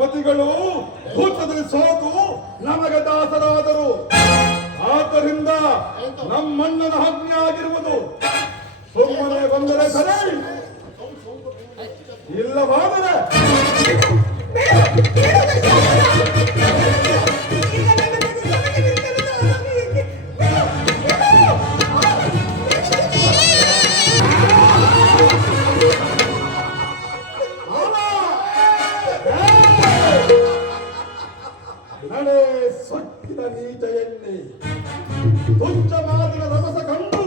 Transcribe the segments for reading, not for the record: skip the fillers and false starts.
ಪತಿಗಳು ಭೂತದಲ್ಲಿ ಸೋತು ನಮಗೆ ದಾಸರಾದರು. ಆದ್ದರಿಂದ ನಮ್ಮಣ್ಣನ ಆಜ್ಞೆ ಆಗಿರುವುದು ಸುಮ್ಮನೆ ಬಂದರೆ ಸರಿ, ಇಲ್ಲವಾದರೆ ನಡೆ ಸೊಕ್ಕಿದ ನೀಚ ಎಣ್ಣೆ ತುಚ್ಚ ಮಾತಿನ ರಭಸ ಕಂಡು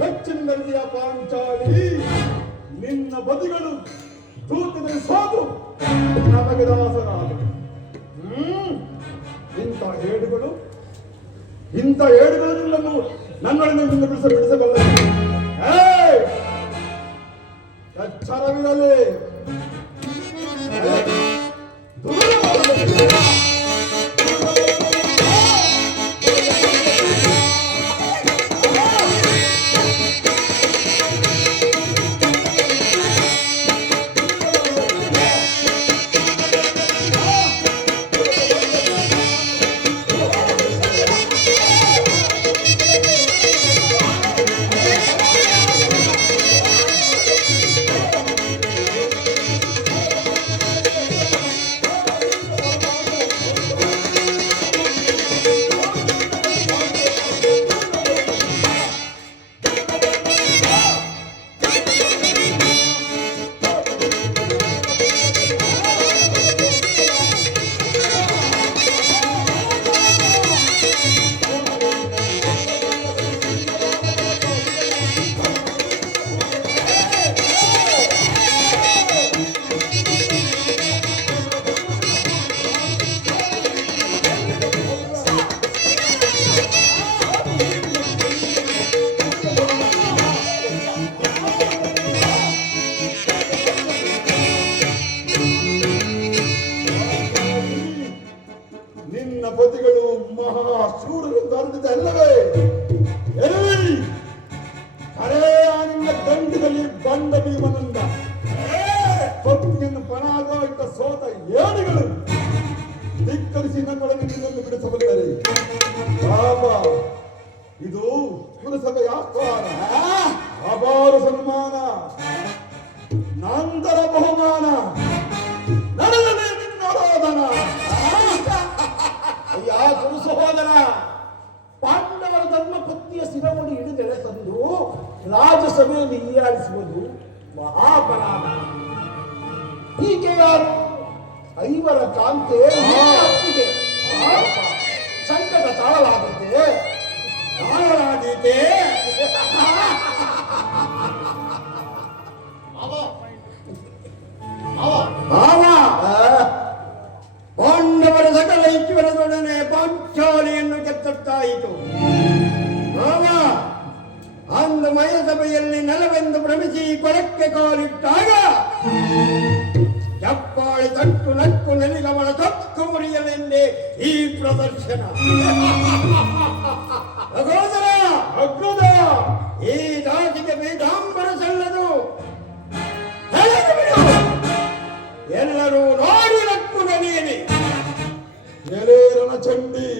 ಹೆಚ್ಚಿನಲ್ಲಿಯ ಪಾಂಚಾಲಿ ನಿನ್ನ ಬದಿಗಳು ದೂತದಲ್ಲಿ ಸೋತು ನಮಗೆ ದಾಸರಾದರು. ಇಂಥ ಏಡುಗಳನ್ನು ನನ್ನೊಳಗಿನಿಂದ ಬಿಡಿಸಬಲ್ಲ ಎಚ್ಚರವಿರಲಿ. ಪತಿಗಳು ಮಹಾಶೂರರಿಂದ ಅಲ್ಲಿದೆ ಅಲ್ಲವೇ? ನಿನ್ನ ದಂಡದಲ್ಲಿ ಬಂದ ಭೀಮನಂದ ಪತ್ನಿಯನ್ನು ಪಣಾಗ ಸೋತ ಏಡುಗಳು ಧಿಕ್ಕರಿಸಿ ನನ್ನೊಳಗೆ ನಿನ್ನನ್ನು ಬಿಡಿಸಬಲ್ಲರೆ. ಪಾಪ ಇದು ಪುರಸಭೆಯ ಆಹ್ವಾನ, ಅಪಾರ ಸನ್ಮಾನ, ನಂತರ ಬಹುಮಾನ, ನಡೆಯಲೇ ನಿನ್ನೋರಾಧನ. ಸಹೋದರ, ಪಾಂಡವರ ಧರ್ಮಪತ್ನಿಯ ಶಿರವನ್ನು ಹಿಡಿದೆಳೆ ತಂದು ರಾಜಸಭೆಯಲ್ಲಿ ಹೀಯಾಳಿಸುವುದು ಮಹಾಪರಾಧ. ಹೀಗೆ ಯಾರು ಐವರ ಕಾಂತೆ ಸಂಕಟ ತಾಳಲಾದೀತೆ ಪಾಂಡವರ ಸಕಲ ಈಶ್ವರದೊಡನೆ ಪಾಂಚಾಲಿಯನ್ನು ಕೆತ್ತತ್ತಾಯಿತು. ಅಂದು ಮಯಸಭೆಯಲ್ಲಿ ನೆಲವೆಂದು ಭ್ರಮಿಸಿ ಕೊಳಕ್ಕೆ ಕಾಲಿಟ್ಟಾಗ ಚಪ್ಪಾಳಿ ತಟ್ಟು ನಕ್ಕು ನೆಲಿಗವಳ ತಕ್ಕು ಮುರಿಯಲೆಂದೇ ಈ ಪ್ರದರ್ಶನ. ಈ ದಾಟಿಗೆ ಪೀತಾಂಬರ ಸಲ್ಲದು, ಎಲ್ಲರೂ ನೋಡಿ ನಕ್ಕು ನೆನೆಯಲಿ. ಎಲೇರನ ಚಂಡಿ,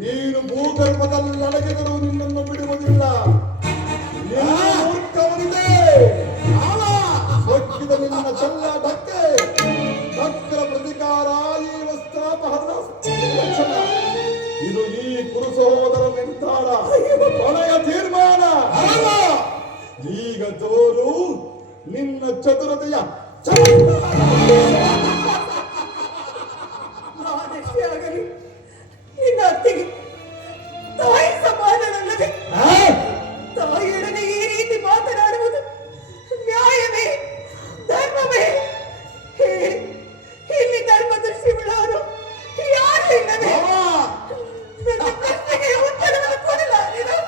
ನೀನು ಭೂಗರ್ಭದಲ್ಲಿ ಅಡಗಿದರೂ ನಿನ್ನನ್ನು ಬಿಡುವುದಿಲ್ಲ. ಮೂರ್ಖವನಿದೆ ಸೊಕ್ಕಿದ ನಿನ್ನ ಚೆಲ್ಲಾಟಕ್ಕೆ ಭಕ್ತರ ಪ್ರತಿಕಾರ, ಈ ವಸ್ತ್ರಾಪಹರಣ. ಇದು ಈ ಕುರು ಸಹೋದರ ನಿರ್ಧಾರ, ಕೊನೆಯ ತೀರ್ಮಾನ. ಈಗ ತೋರು ನಿನ್ನ ಚತುರತೆಯ ನಿನ್ನ ಅತ್ತಿಗೆ ತಾಯಿ ಸಮಾನವಲ್ಲದೆ ತಾಯಿಯೊಡನೆ ಈ ರೀತಿ ಮಾತನಾಡುವುದು ನ್ಯಾಯವೇ, ಧರ್ಮವೇ? ಇಲ್ಲಿ ಧರ್ಮದರ್ಶಿಗಳವರು ಯಾರು ಇಲ್ಲವೇ? ನನ್ನ ಪ್ರಶ್ನೆಗೆ ಉತ್ತರವನ್ನು ಕೊಡಲಾರೇನು?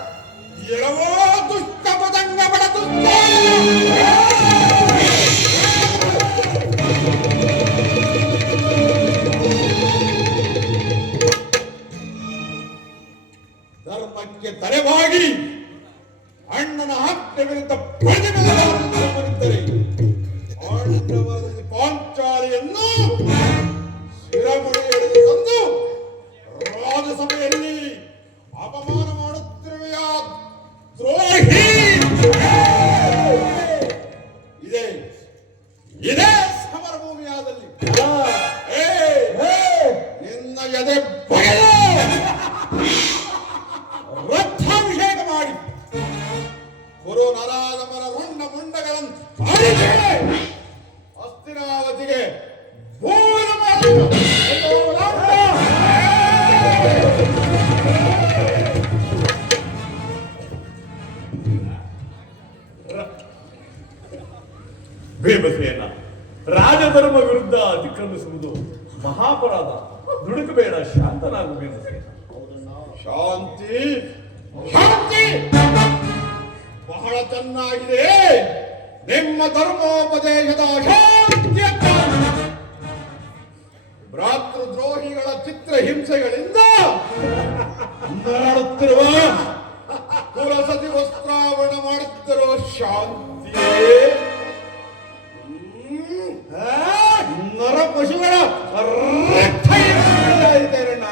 ಎಳವೋ ದುಷ್ಟ ಪದಂಗ ಬಡ ದುಷ್ಟ. ಧರ್ಮಕ್ಕೆ ತಲೆವಾಗಿ ಅಣ್ಣನ ಆಜ್ಞೆ ವಿರುದ್ಧ ಪಾಂಡವರಲ್ಲಿ ಪಾಂಚಾಲಿಯನ್ನು ಕುರು ನರಾಧಮರ ಮುಂಡ ಮುಂಡಗಳನ್ನು ಅಸ್ಥಿರಾವತಿಗೆ ಭೀಮಸೇನ, ರಾಜಧರ್ಮ ವಿರುದ್ಧ ಅತಿಕ್ರಮಿಸುವುದು ಮಹಾಪರಾಧ. ದುಡುಕಬೇಡ, ಶಾಂತನಾಗು ಭೀಮಸೇನ. ಶಾಂತಿ ಶಾಂತಿ ಬಹಳ ಚೆನ್ನಾಗಿದೆ. ನಿಮ್ಮ ಧರ್ಮೋಪದೇಶದ ಶಾಂತಿ ಭ್ರಾತೃದ್ರೋಹಿಗಳ ಚಿತ್ರಹಿಂಸೆಗಳಿಂದ ನರಳುತ್ತಿರುವ ಕುಲಸತಿ ವಸ್ತ್ರಾವರಣ ಮಾಡುತ್ತಿರುವ ಶಾಂತಿಯೇ ನರ ಪಶುಗಳ ರಕ್ತರಣ್ಣ.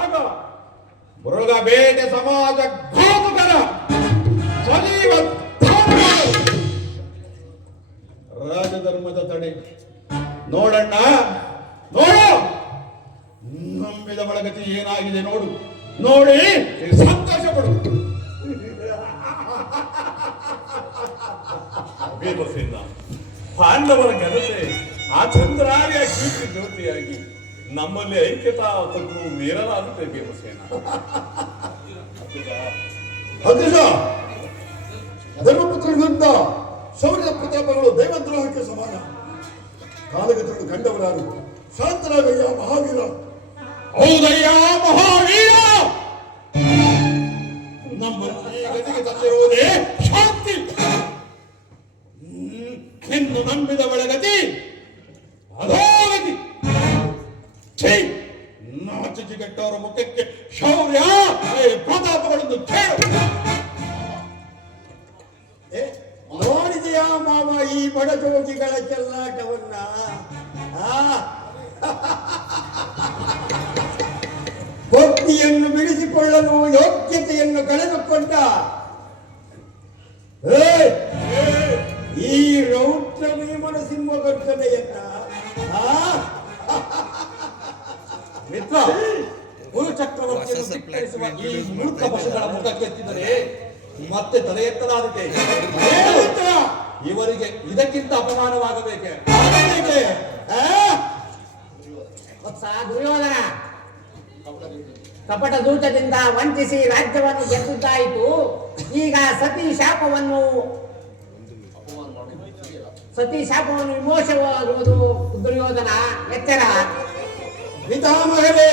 ಆಗ ಮೃಗ ಬೇಟೆ ಸಮಾಜ ಘಾತುಕರ ಸಜೀವ ರಾಜಧರ್ಮದ ತಡೆ ನೋಡಣ್ಣ, ನೋಡು. ನಂಬಿದ ಒಳಗತಿ ಏನಾಗಿದೆ ನೋಡು. ನೋಡಿ ಸಂತೋಷ ಪಡು. ಭೀಮಸೇನ, ಪಾಂಡವರ ಘನತೆ ಆ ಚಂದ್ರಾರ್ಯ ಕೀರ್ತಿ ಜ್ಯೋತಿಯಾಗಿ ನಮ್ಮಲ್ಲಿ ಐಕ್ಯತಾ ತತ್ವವು ಮೀರಲಾಗುತ್ತೆ ಭೀಮಸೇನ. ಅಗ್ರಜ, ಧರ್ಮಪುತ್ರ ವಿರುದ್ಧ ಶೌರ್ಯ ಪ್ರತಾಪಗಳು ದೈವದ್ರೋಹಕ್ಕೆ ಸಮಾನ. ಕಾಲಗತಗಳು ಕಂಡವರಾರು. ಶಾಂತರಾಗಯ್ಯ ಮಹಾವೀರ. ಹೌದಯ್ಯ ಮಹಾವೀರ. ನಮ್ಮನ್ನು ಈ ಗತಿಗೆ ತಂದಿರುವುದೇ ಶಾಂತಿ. ಎಂದು ನಂಬಿದ ಒಳಗತಿ ಅಧೋಗತಿ. ನಾಚಿಕೆಟ್ಟವರ ಮುಖಕ್ಕೆ ಶೌರ್ಯ ಪ್ರತಾಪಗಳನ್ನು ಕೇಳು. ನೋಡಿದೆಯಾ ಮಾವ ಈ ಬಡಜೋಗಿಗಳ ಚೆಲ್ಲಾಟವನ್ನ? ಭಕ್ತಿಯನ್ನು ಬಿಡಿಸಿಕೊಳ್ಳಲು ಯೋಗ್ಯತೆಯನ್ನು ಕಳೆದುಕೊಂಡ ಈ ರೌದ್ರ ಭೀಮನ ಸಿಂಹಗರ್ಜನೆಯನ್ನ ಮಿತ್ರ, ಗುರು ಚಕ್ರವರ್ತಿಯನ್ನು ಧಿಕ್ಕರಿಸುವ ಈ ಮೂರ್ಖ ಪಶುಗಳ ಮುಖಕ್ಕೆತ್ತಿದರೆ ಮತ್ತೆ ತಲೆ ಎತ್ತಲಾದೀತೆ. ಇವರಿಗೆ ಇದಕ್ಕಿಂತ ಅಪಮಾನವಾಗಬೇಕೆ? ದುರ್ಯೋಧನ ಕಪಟ ದೂತದಿಂದ ವಂಚಿಸಿ ರಾಜ್ಯವನ್ನು ಗೆದ್ದಿದ್ದಾಯಿತು. ಈಗ ಸತಿ ಶಾಪವನ್ನು ವಿಮೋಚವಾಗುವುದು. ದುರ್ಯೋಧನ ಎಚ್ಚರ. ಪಿತಾಮಹರೇ,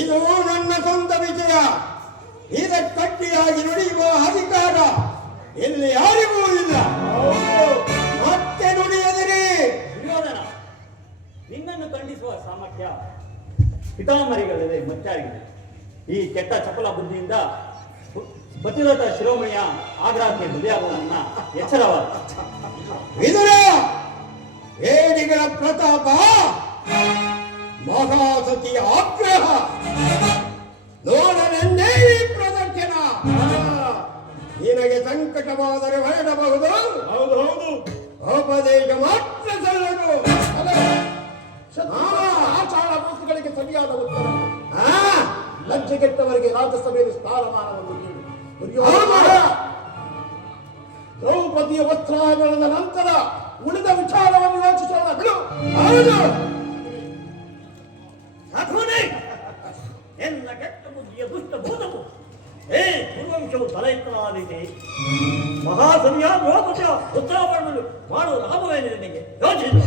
ಇದು ನನ್ನ ಸ್ವಂತ ವಿಜಯ. ಇದಕ್ಕಟ್ಟಿಯಾಗಿ ನುಡಿಯುವ ಅಧಿಕಾರ ಇಲ್ಲಿ ಯಾರಿಗೂ ಇಲ್ಲ. ಮತ್ತೆ ನುಡಿಯದಿರಿ. ದುರ್ಯೋಧನ, ನಿನ್ನನ್ನು ಖಂಡಿಸುವ ಸಾಮರ್ಥ್ಯ ಪಿತಾಮಹರಿಗಳಿದೆ, ಮತ್ತಾಗಿದೆ. ಈ ಕೆಟ್ಟ ಚಪಲ ಬುದ್ಧಿಯಿಂದ ಪತಿವ್ರತ ಶಿರೋಮಣಿಯ ಆಗ್ರಹಕ್ಕೆ ಬಲಿಯಾಗುವನ್ನ ಎಚ್ಚರವಾದ. ವಿದುರ, ಏಡಿಗಳ ಪ್ರತಾಪ, ಮಹಾಸತಿಯ ಆಗ್ರಹ ನೋಡಲೆಂದೇ ಈ ಪ್ರದರ್ಶನ. ನಿನಗೆ ಸಂಕಟವಾದರೆ ಹೊರಡಬಹುದು. ಹೌದು ಹೌದು, ಉಪದೇಶ ಮಾತ್ರ ಸಲ್ಲದು. ಆಚಾರ ಮಾತುಗಳಿಗೆ ಸರಿಯಾದ ಉತ್ತರ. ಲಜ್ಜೆಗೆಟ್ಟವರಿಗೆ ರಾಜ್ಯಸಭೆಯಲ್ಲಿ ಸ್ಥಾನಮಾನವನ್ನು ನೀಡಿ. ದ್ರೌಪದಿಯ ವಸ್ತ್ರಾಭರಣದ ನಂತರ ಉಳಿದ ವಿಚಾರವನ್ನು ಯೋಚಿಸೋಣ ಬಿಡು. ಹೌದು, ಎಲ್ಲ ಕೆಟ್ಟ ಬುದ್ಧಿಯ ದುಷ್ಟ ಬೋಧವು ಪೂರ್ವಂಶವು ತಲೆ ಎತ್ತಲಾಗಿದೆ. ಮಹಾಸನಿಯ ದ್ರೌಪದಿಯ ವಸ್ತ್ರಾಭರಣವನ್ನು ಮಾಡುವ ಲಾಭವೇನಿದೆ ನಿನಗೆ? ಯೋಚಿಸು.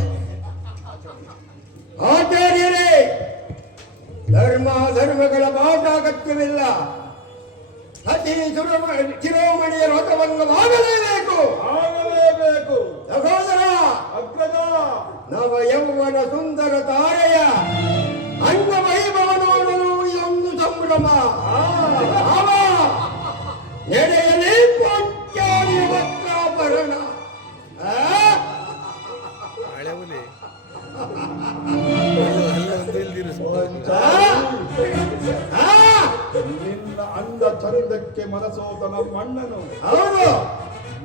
ಆಚಾರ್ಯರೇ, ಧರ್ಮಗಳ ಮಾಟಾಗತ್ಯವಿಲ್ಲ. ಸತಿ ಶಿರೋಮಣಿಯ ವ್ರತಭಂಗವಾಗಲೇಬೇಕು. ಸಹೋದರ ಅಗ್ರಜ, ನವ ಯೌವನ ಸುಂದರ ತಾರೆಯ ಅಂಗವೈಭವ ನೋಡಲು ಇದೊಂದು ಸಂಭ್ರಮ. ನಡೆಯಲಿ ಪಂಚಾಲಿ ವಸ್ತ್ರಾಭರಣ. ನಿನ್ನ ಅಂದ ಚಂದಕ್ಕೆ ಮನಸೋತ ನಮ್ಮ ಅಣ್ಣನು. ಹೌದು,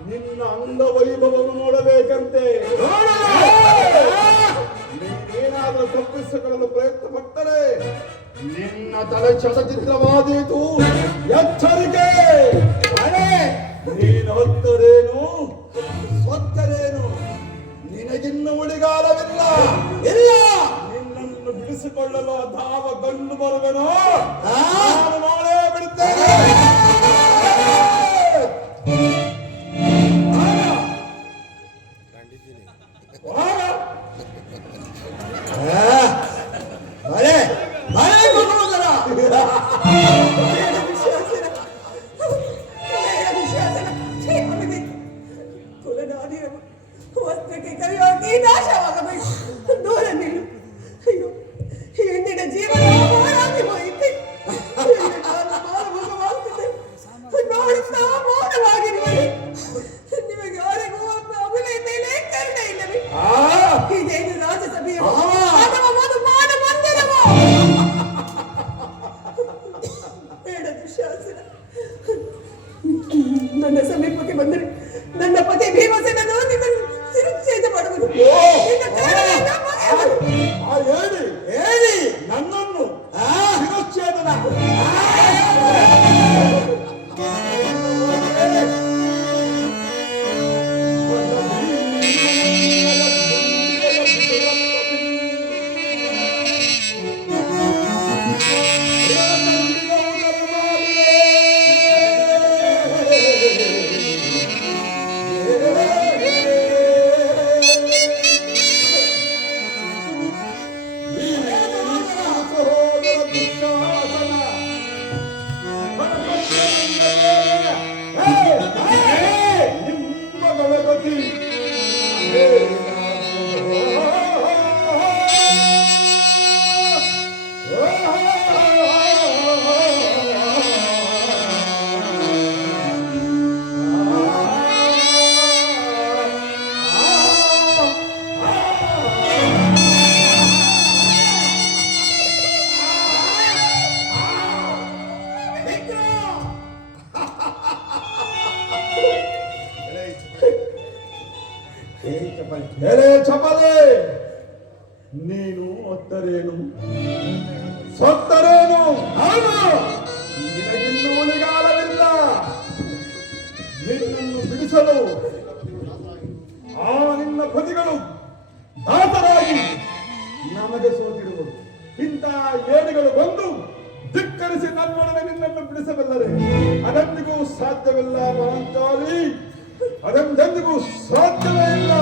ನಿನ್ನ ಅಂದ ವೈಭವವನ್ನು ನೋಡಬೇಕಂತೆ. ನೀನೇನಾದರೂ ತಪ್ಪಿಸಿಕೊಳ್ಳಲು ಪ್ರಯತ್ನ ಪಟ್ಟರೆ ನಿನ್ನ ತಲೆ ಚಲಚಿತ್ರವಾದೀತು. ಎಚ್ಚರಿಕೆ. ನುಡಿಗಾಲವಿಲ್ಲ. ಇಲ್ಲ. ನಿನ್ನನ್ನು ಬಿಡಿಸಿಕೊಳ್ಳಲು ಧಾವ ಗಂಡು ಬರುವೆನೋ ಆ? ನಾನು ಮಾಡೇ ಬಿಡುತ್ತೇನೆ. ಮಳೆ ಮಳೆ ಕೊಡುವುದರ ವಸ್ತುಕ್ಕೆ ಕರೆಯೋಗಿ ನಾಶವಾಗಬೇಕು. ದೂರ ನಿಲ್ಲು. ಅಯ್ಯೋ, ಹೆಣ್ಣಿನ ಜೀವನ ಹಾಳಾಗಿ ಹೋಯಿತೆ. ನೋಡುತ್ತಾ ಮೌನವಾಗಿರುವರೆ. ನಿಮಗೆ ಯಾರಿಗೂ ಒಂದು ಅಭಿನಯ ಮೇಲೆ ಕರುಣೆ ಇಲ್ಲವೇ? ಇದೇನು ರಾಜಸಭೆಯೋ ಅಥವಾ ಮಧುಮಾನ ಮಂದಿರವೋ? ಬೇಡ ದುಶ್ಯಾಸನ. ನನ್ನ ಸಮೀಪಕ್ಕೆ ಬಂದರೆ ನನ್ನ ಪತಿ ಭೀಮಸೇನನು ನಿಮ್ಮನ್ನು ಶಿರಚ್ಛೇದ ಮಾಡುವುದು. ನಿನ್ನ ಕರುಣೆಯಿಂದ ಮರೆಯುವುದು. ಹೇಳಿ ನನ್ನನ್ನು ಶಿರಚ್ಛೇದನ. ಎಲೆ ಚಪಲೆ, ನೀನು ಒತ್ತರೇನು ಸತ್ತರೇನು? ನಿನಗಿನ್ನೂ ನಿಗಾಲವಿಲ್ಲ. ನಿನ್ನನ್ನು ಬಿಡಿಸಲು ಆ ನಿನ್ನ ಪತಿಗಳು ದಾಸರಾಗಿ ನಮಗೆ ಸೋತಿರುವುದು. ಇಂಥ ಏಡುಗಳು ಬಂದು ಧಿಕ್ಕರಿಸಿ ನನ್ನೊಡನೆ ನಿನ್ನನ್ನು ಬಿಡಿಸಬಲ್ಲರೆ ಅದೆಂದಿಗೂ ಸಾಧ್ಯವಿಲ್ಲ ಮಹಾಂಕಾಲಿ, ಅದೆಂದಿಗೂ ಸಾಧ್ಯವೇ ಇಲ್ಲ.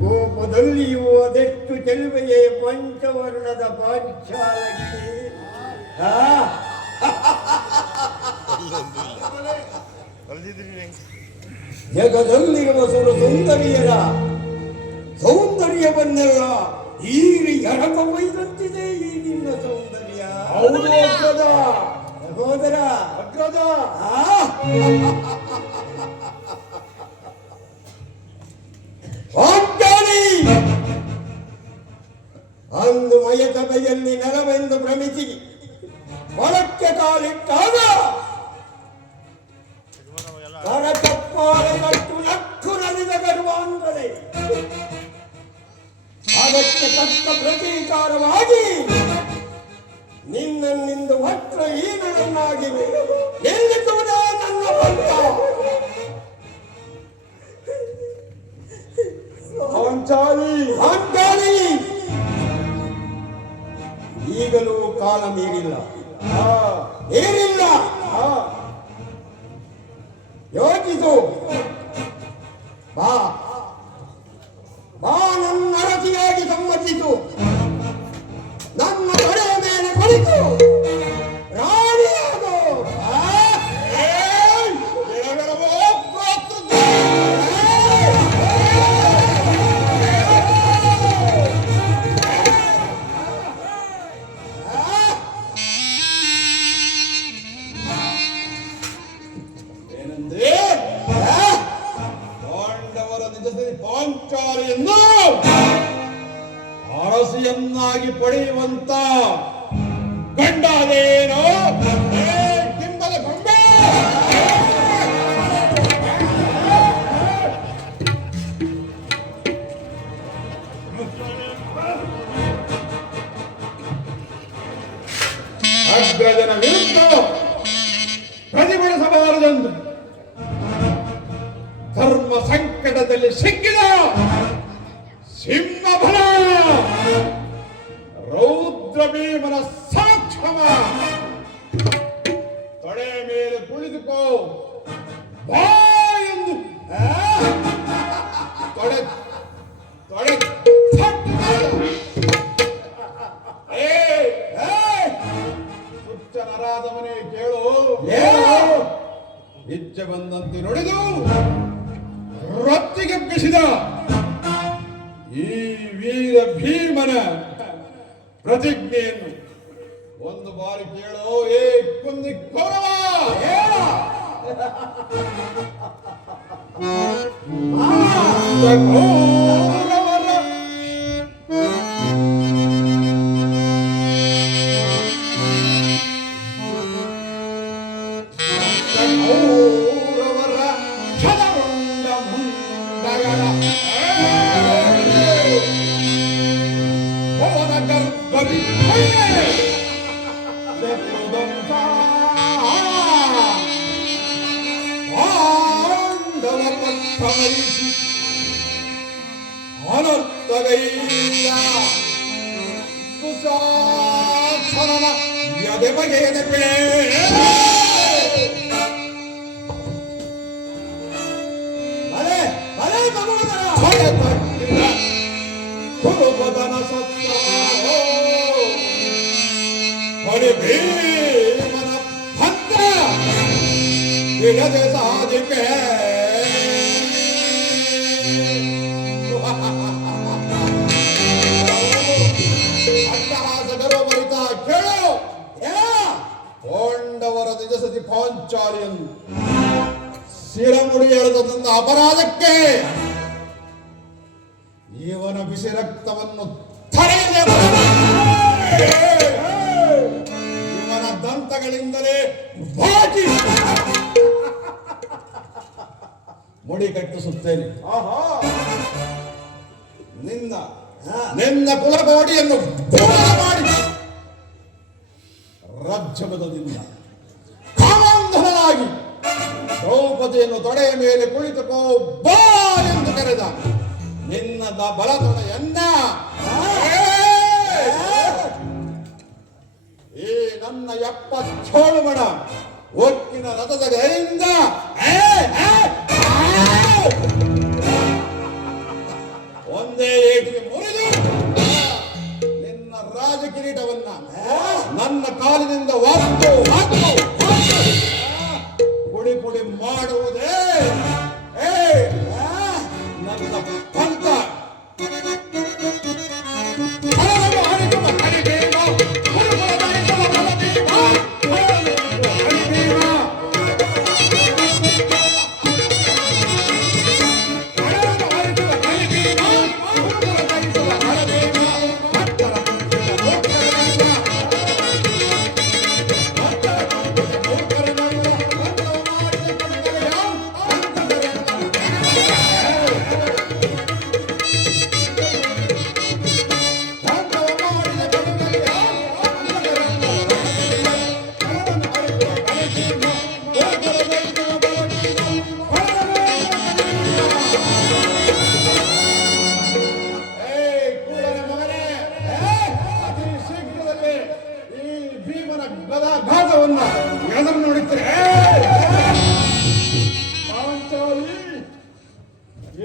ಕೋಪದಲ್ಲಿಯೂ ಅದೆಷ್ಟು ಚೆಲುವೆಯೇ ಪಂಚವರ್ಣದ ಪಾಂಚಾಲಗಿ. ಜಗದಲ್ಲಿರುವ ಸುಂದರಿಯರ ಸೌಂದರ್ಯವನ್ನೆಲ್ಲ ಈರಿ ಎರಕ ಒಯ್ದಂತಿದೆ ಈ ನಿನ್ನ ಸೌಂದರ್ಯ. ಸಹೋದರ ಅಗ್ರಜ, ಅಂದು ಮಯಸಭೆಯಲ್ಲಿ ನೆಲವೆಂದು ಭ್ರಮಿಸಿ ಹೊಳಕ್ಕೆ ಕಾಲಿಟ್ಟಾಗ ಕರಚಪ್ಪಾಳೆಗಟ್ಟು ನಕ್ಕು ನಲಿದ ಗರ್ವಾಂಧಳೆ. ಅದಕ್ಕೆ ತಕ್ಕ ಪ್ರತೀಕಾರವಾಗಿ ನಿನ್ನನ್ನಿಂದ ವಕ್ರಹೀನನನ್ನಾಗಿ ನಿಲ್ಲಿಸುವುದೇ ನನ್ನ ಪಂಥ. ಪಾಂಚಾಲಿ, ಈಗಲೂ ಕಾಲ ಮೀರಿಲ್ಲ. ಯೋಚಿಸು. ಬಾ ಬಾ, ನನ್ನ ಅರಸಿಯಾಗಿ ಸಮ್ಮತಿಸು. ನನ್ನ ತಲೆಯ ಮೇಲೆ ಕುಳಿತು ರಾಣಿಯಾಗು. ಏನಂದ್ರೆ ಪಾಂಡವರ ನಿಜ ಪಾಂಚಾಲಿಯನ್ನು ಅರಸಿಯನ್ನಾಗಿ ಪಡೆಯುವಂತ ಗಂಡಾದೇನೋ ಕಿಂಬಲ ಗೊಂಬೆ. ಪ್ರತಿಭಟಿಸಬಾರದೆಂದು ಧರ್ಮ ಸಂಕಟದಲ್ಲಿ ಸಿಕ್ಕಿದ ಸಿಂಹಬಲ ರೌದ್ರ ಭೀಮನ ಸಾಕ್ಷಮ ತೊಡೆ ಮೇಲೆ ಕುಳಿತುಕೋ ಬಾ ಎಂದು ತೊಡೆ ತೊಡೆ ಥಟ್ಟು ಮಾಡು. ಹುಚ್ಚನರಾದವನೇ ಕೇಳು, ಇಚ್ಛೆ ಬಂದಂತೆ ನುಡಿದು ರೊಚ್ಚಿಗೆಬ್ಬಿಸಿದ ಈ ವೀರ ಭೀಮನ ಪ್ರತಿಜ್ಞೆಯನ್ನು ಒಂದು ಬಾರಿ ಕೇಳೋ. ಕುಂದಿ ಕೌರವ ಕೌರವರ ಕೌರವರ ಛಲಗೊಂಡ ಮುಂಡಗಳ ಪವನ ಗರ್ಭದಿ ಶತ್ರುದಂತ ಪಾಂಡವ ಪಥವರಿಸಿ ಅನರ್ಥಗೈದ ದುಸಾಸನನ ಎದೆ ಬಗೆಯದ ಬೆಳೆ ಕುರುಬದನ ಸತ್ತ ಭೀಮನ ಭಕ್ತ ಇಡದೆ ಸಾಧಿಕೆ ಅಟ್ಟಹಾಸಗರು ಮರಿತ ಕೇಳು. ಪಾಂಡವರ ನಿಜಸತಿ ಪಾಂಚಾಲಿಯನ್ನು ಶಿರಮುಡಿ ಎಳೆದ ಅಪರಾಧಕ್ಕೆ ಇವನ ಬಿಸಿ ರಕ್ತವನ್ನು ತಡೆಯದೆ ಇವನ ದಂತಗಳಿಂದಲೇ ಬಾಕಿ ಮುಡಿ ಕಟ್ಟಿಸುತ್ತೇನೆ. ನಿನ್ನ ಕುಲಕೋಟಿಯನ್ನು ದೂರ ಮಾಡಿ ರಾಜ್ಯಮದದಿಂದ ಕಾಮಾಂಧನಾಗಿ ದ್ರೌಪದಿಯನ್ನು ತೊಡೆಯ ಮೇಲೆ ಕುಳಿತುಕೋ ಬಾ ಎಂದು ಕರೆದ ನಿನ್ನ ಬಲತೊಡೆಯನ್ನ ಈ ನನ್ನ 77 ಮಣ ಒಟ್ಟಿನ ರಥದ ಗರಿಯಿಂದ ಒಂದೇ ಏಟಿಗೆ ಮುರಿದು ನಿನ್ನ ರಾಜ ಕಿರೀಟವನ್ನ ನನ್ನ ಕಾಲಿನಿಂದ ಒತ್ತು ಪುಡಿ ಪುಡಿ ಮಾಡುವುದೇ ನನ್ನ ಪಂಥ.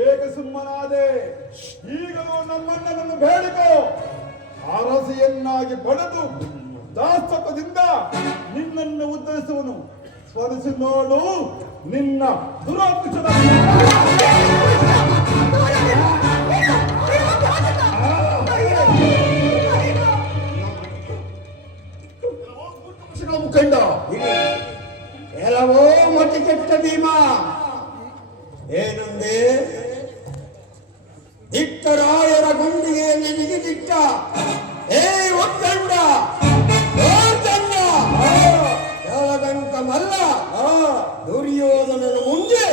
ಏಕಸಿಂಹನಾದೆ ಈಗಲೂ ನಮ್ಮಣ್ಣನನ್ನು ಬೇಡಿಕೋ. ಅರಸಿಯನ್ನಾಗಿ ಪಡೆದು ದಾಸತ್ವದಿಂದ ನಿನ್ನನ್ನು ಉದ್ಧರಿಸುವನು. ಸ್ಮರಿಸಿ ನೋಡು ನಿನ್ನ ದುರಾತ್ಮದ ಮುಖಂಡ ಕೆಲವೋ ಮತಿ ಕೆಟ್ಟ ಭೀಮ ಏನಂದೆ? ದಿಟ್ಟರಾಯರ ಗುಂಡಿಗೆಯಲ್ಲಿ ನಿಗಿದಿಟ್ಟ ಒಕ್ಕಂಡ ಯಾವದಂಕ ಮಲ್ಲ ದುರ್ಯೋಧನನ ಮುಂದೆ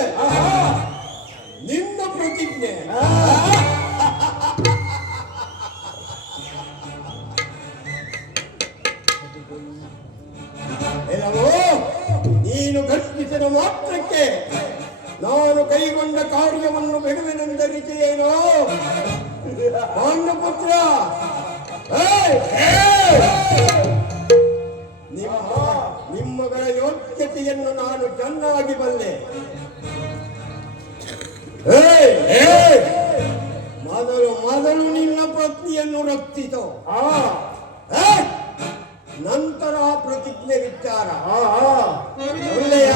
ನಿನ್ನ ಪ್ರತಿಜ್ಞೆ ಎಲ್ಲವೋ ನೀನು ಮಾತ್ರಕ್ಕೆ ನಾನು ಕೈಗೊಂಡ ಕಾರ್ಯವನ್ನು ಬಿಡುವೆನೆಂದರಿಕೆಯೇನೋ ಪಾಂಡುಪುತ್ರ. ನಿಮ್ಮಗಳ ಯೋಗ್ಯತೆಯನ್ನು ನಾನು ಚೆನ್ನಾಗಿ ಬಲ್ಲೆ. ಮೊದಲು ನಿನ್ನ ಪತ್ನಿಯನ್ನು ರಕ್ಷಿಸೋ, ನಂತರ ಪ್ರತಿಜ್ಞೆ ವಿಚಾರ. ಒಳ್ಳೆಯ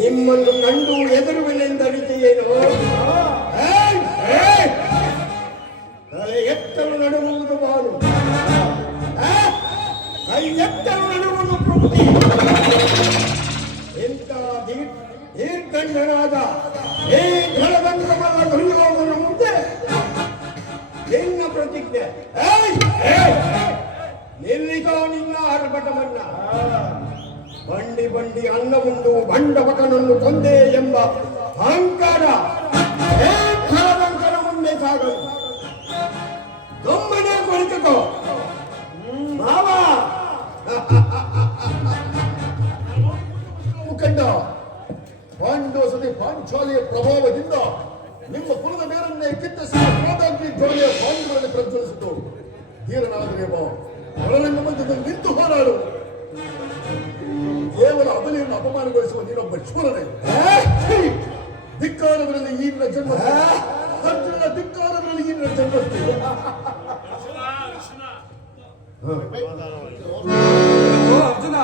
ನಿಮ್ಮನ್ನು ಕಂಡು ಎದುರುವೆನೆಂದರಿಕೆಯೇನು? ತಲೆ ಎತ್ತಲು ನಡುವುದು ಬಾನು, ಕೈ ಎತ್ತಲು ನಡುವುದು ಪ್ರಕೃತಿ. ಎಂತ ದೀರ್ಘಣ್ಣನಾದ ಈ ಘನದಂಗಮಲ್ಲ ದುರ್ಯೋಧನ ಮುಂದೆ ನಿನ್ನ ಪ್ರತಿಜ್ಞೆ. ನಿಲ್ಲಿಸೋ ನಿನ್ನ ಆರ್ಭಟವನ್ನ. ಬಂಡಿ ಬಂಡಿ ಅನ್ನವುಂಡು ಬಂಡವಕನನ್ನು ಕೊಂದೆ ಎಂಬ ಅಹಂಕಾರ ಘನದಂಗನ ಮುಂದೆ ಸಾಗಲು ಗಮ್ಮನೆ ಕುಳಿತುಕೋ ಮಾವ. ಮುಖಂಡ ಪಾಂಡವಸತಿ ಪಾಂಚಾಲಿಯ ಪ್ರಭಾವದಿಂದ ನಿಮ್ಮ ಕುಲದ ಮೇರನ್ನೇ ಕಿತ್ತಿಸುವ ಕ್ರೋಧಾಗ್ನಿ ಜ್ವಾಲೆಯ ಪಾಂಡವರಲ್ಲಿ ಪ್ರಜ್ವಲಿಸಿತು. ಧೀರನಾದರೇವ, ಒಳರಂಗ ಮಧ್ಯದಲ್ಲಿ ನಿಂತು ಹೋರಾಡು. ಕೇವಲ ಅಬಲಿಯನ್ನು ಅಪಮಾನಗೊಳಿಸುವ ನೀನೊಬ್ಬ ಶೂರನೇ. ಧಿಕ್ಕಾರದಲ್ಲಿ ಈ ಜನ್ಮ, ಅರ್ಜುನ ಧಿಕ್ಕಾರದಲ್ಲಿ ಈ ಜನ್ಮಸ್ಥಿತಿ. ಅರ್ಜುನ,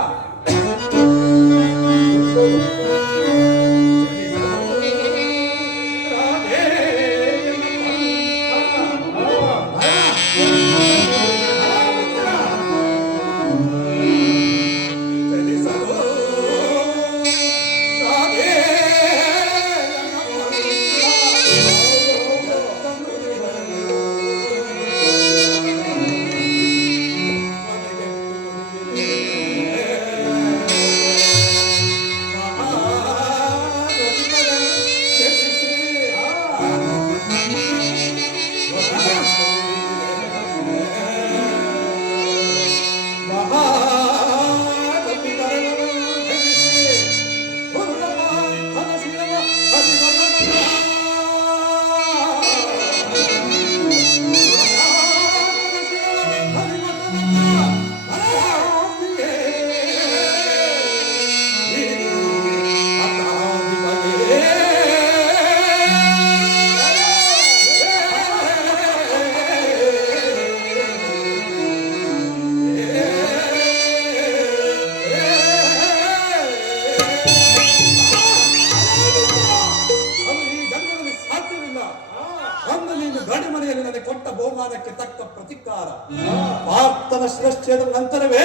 ಪಾರ್ಥನ ಶಿರಚ್ಛೇದ ನಂತರವೇ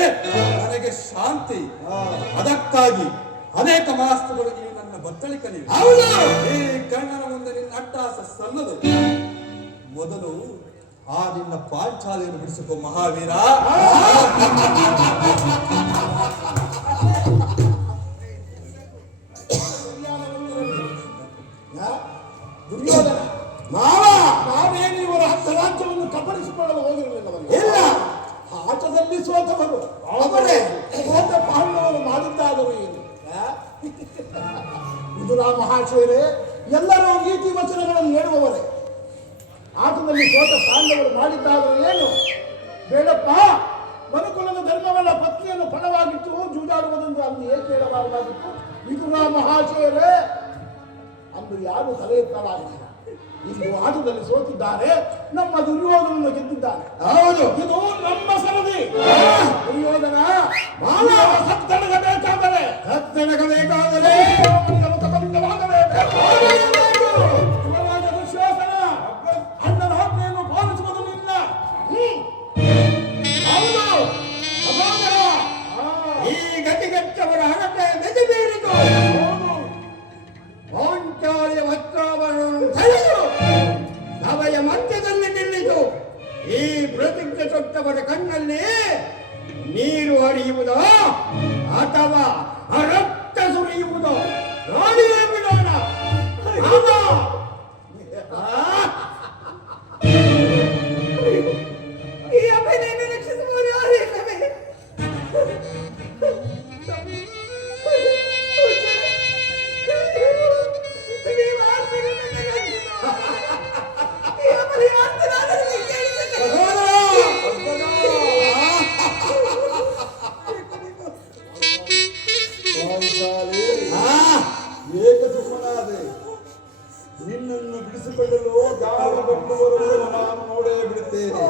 ನನಗೆ ಶಾಂತಿ. ಅದಕ್ಕಾಗಿ ಅನೇಕ ಮಾಸ್ತುಗಳು ಈ ನನ್ನ ಬತ್ತಳಿಕಲಿವೆ. ಈ ಕಣ್ಣನ ಮುಂದೆ ನಿನ್ನ ಅಟ್ಟಹಾಸ ಸಲ್ಲದು. ಮೊದಲು ಆ ನಿನ್ನ ಪಾಂಚಾಲಿಯನ್ನು ಬಿಡಿಸಿಕೊ ಮಹಾವೀರ. ದುರ್ಯೋಧನ ನಾವೇನು ಇವರ ರಾಜ್ಯವನ್ನು ಕಬಳಿಸಿಕೊಳ್ಳಲು ಹೋಗಿರಲಿಲ್ಲ. ಇಲ್ಲ, ಆಟದಲ್ಲಿ ಸೋತವರು ಅವರೇ. ಸೋತ ಪಾಂಡವರು ಮಾಡಿದ್ದಾದರೂ ಏನು? ವಿದುರ ಮಹಾಶಯರೇ, ಎಲ್ಲರೂ ನೀತಿ ವಚನಗಳನ್ನು ಹೇಳುವವರೇ. ಆಟದಲ್ಲಿ ಸೋತ ಪಾಂಡವರು ಮಾಡಿದ್ದಾದರೂ ಏನು? ಬೇಡಪ್ಪ, ಮನುಕುಲದ ಧರ್ಮವನ್ನ ಪತ್ನಿಯನ್ನು ಫಲವಾಗಿಟ್ಟು ಜೂಜಾಡುವುದೆಂದು ಅಂದು ಏಕೆ ಹೇಳಬಾರದಾಗಿತ್ತು? ವಿದುರ ಮಹಾಶಯರೇ, ಅಂದು ಯಾರು ತಲೆ ಎತ್ತಲಾಗಿಲ್ಲ. ಇಂದು ಆಟದಲ್ಲಿ ಸೋತಿದ್ದಾರೆ, ನಮ್ಮ ದುರ್ಯೋಧನನ್ನು ಗೆದ್ದಿದ್ದಾನೆ. ಹೌದು. ಇದು ನಮ್ಮ ಸರದಿ. ದುರ್ಯೋಧನ ಸತ್ತಣಗಬೇಕಾದರೆ ಯುವರಾಜ ದುಶ್ಯಾಸನ ಅಣ್ಣನ ಆಜ್ಞೆಯನ್ನು ಪಾಲಿಸುವುದು ನಿನ್ನ. ಹೌದು ಅಭಾಂತರ. ಈ ಗತಿಗೆಟ್ಟವರ ಹಣತೆ ಮೆದುಬೀರಿತು. ಪಾಂಚಾಲಿಯ ವಸ್ತ್ರಾಭರಣವನ್ನು ಸೆಳೆದು ಸಭೆಯ ಮಧ್ಯದಲ್ಲಿ ನಿಲ್ಲಿತು. ಈ ಪ್ರತಿಜ್ಞೆ ತೊಟ್ಟವರ ಕಣ್ಣಲ್ಲಿ ನೀರು ಹರಿಯುವುದೋ ಅಥವಾ ರಕ್ತ ಸುರಿಯುವುದೋ ನೋಡಿಯೇ ಬಿಡೋಣ. ಈ ಅಭಯನನ್ನು ರಕ್ಷಿಸುವವರು ಯಾರು ಇಲ್ಲವೇ? ನೀವು ಆಸ್ತಿಯನ್ನು ನನಗೆ ರಕ್ಷಿಸುವ ಈ ಅಭಯ ಆಸ್ತನಾದಲ್ಲಿ ಪಾಂಚಾಲಿ, ಏಕದುಃಖನಾದೆ. ನಿನ್ನನ್ನು ಬಿಡಿಸಿಕೊಳ್ಳಲು ಯಾವ ಬಂಧುವರನ್ನು ನಾನು ನೋಡೇ ಬಿಡುತ್ತೇನೆ.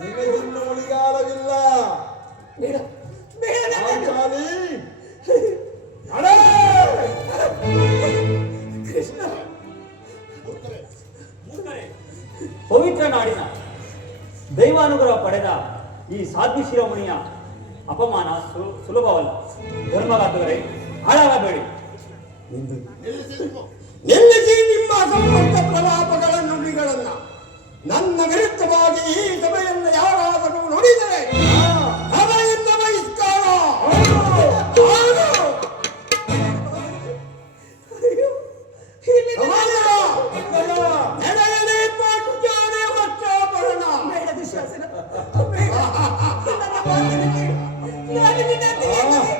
ನಿನಗಿನ್ನು ಉಳಿಗಾಲವಿಲ್ಲ. ಪಾಂಚಾಲಿ, ನಡೆ! ಕೃಷ್ಣ ಪವಿತ್ರ ನಾಡಿನ ದೈವಾನುಗ್ರಹ ಪಡೆದ ಈ ಸಾಧ್ವಿ ಶಿರೋಮಣಿಯ ಅಪಮಾನ ಸುಲಭವಲ್ಲ. ಧರ್ಮಘಾತಕರೇ, ಹಾಳಾಗಬೇಡಿ. ನಿಲ್ಲಿಸಿ ನಿಮ್ಮ ಅಸಂಬದ್ಧ ಪ್ರಲಾಪಗಳ ನುಡಿಗಳನ್ನ. ನನ್ನ ವಿರುದ್ಧವಾಗಿ ಈ ಸಭೆಯನ್ನು ಯಾರಾದರೂ ನುಡಿದರೆ ಸಭೆಯಿಂದ ಬಹಿಷ್ಕಾರ. ನಡೆಯಲಿ ಪಾಂಚಾಲಿ ವಸ್ತ್ರಾಭರಣ. ಬೇಡ ದುಶ್ಯಾಸನ, ಬೇಡ. ನನ್ನ ಮಾತನ್ನು ಕೇಳು. ನಾನು ನಿನ್ನ ಅತ್ತಿಗೆಯಲ್ಲವೇ?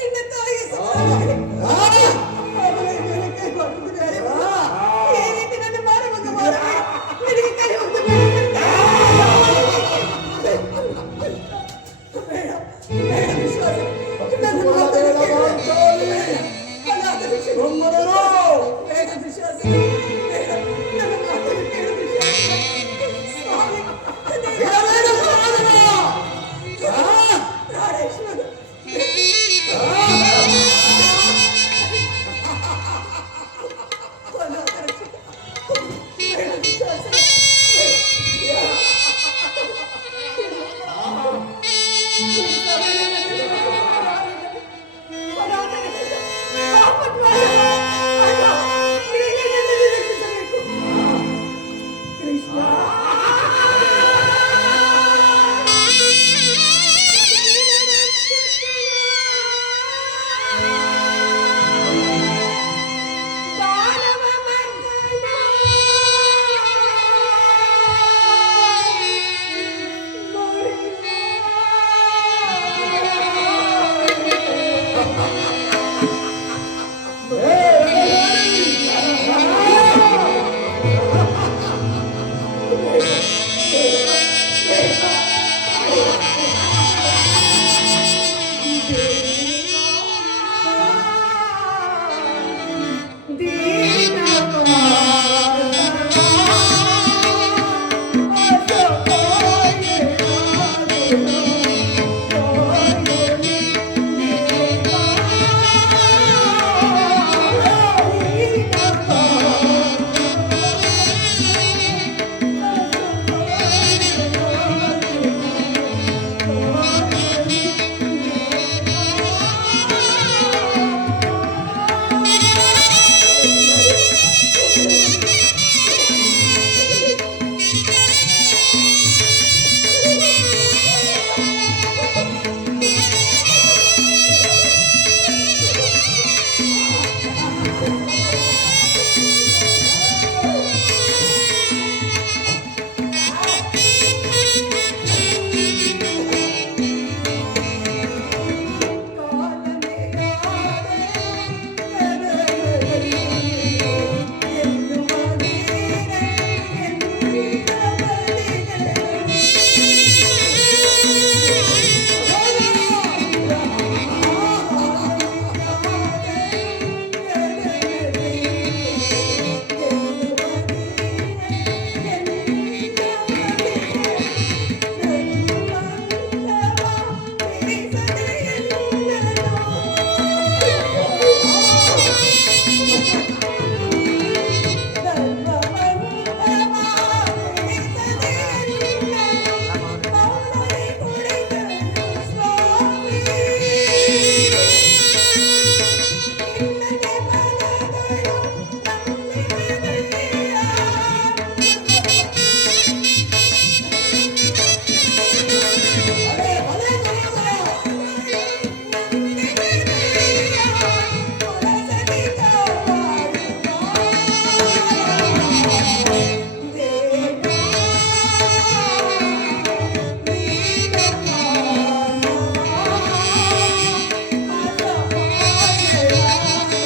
ನಿನ್ನ ತಾಯಿಯ ಸಮಾನವೇ? ಅವಳ ಮೇಲೆ ಕೈ ಮಾಡುತ್ತಿದ್ದಾರೆ. ಈ ರೀತಿ ನನ್ನ ಮಾನವಂಗ ಮಾಡಬೇಡ. ನಿನಗೆ ಕೈ ಮುಗಿದು ಬೇಡ. ಬೇಡ ದುಶ್ಯಾಸನ, ನನ್ನ ಮಾತನ್ನು ಕೇಳು. ಅನಾಥ ಭಿಕ್ಷುಕರು. ಬೇಡ ದುಶ್ಯಾಸನ, ಬೇಡ. ನನ್ನ ಮಾತನ್ನು ಕೇಳು ದುಶ್ಯಾಸನ. ಸ್ವಾಮಿ, ಬಿಡಬೇಡ ಸಹೋದರ. ಪ್ರಾಣೇಶ್ವರ. ಅನಾಥ ರಕ್ಷಕ. ಬೇಡ ದುಶ್ಯಾಸನ.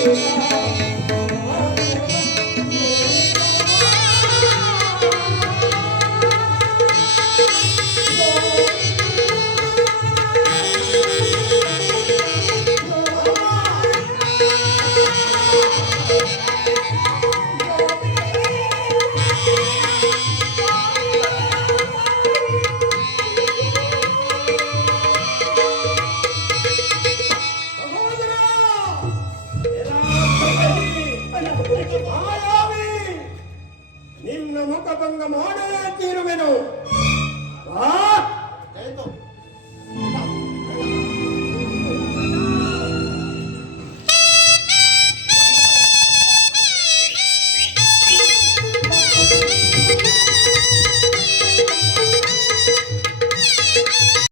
ಶ್ರೀ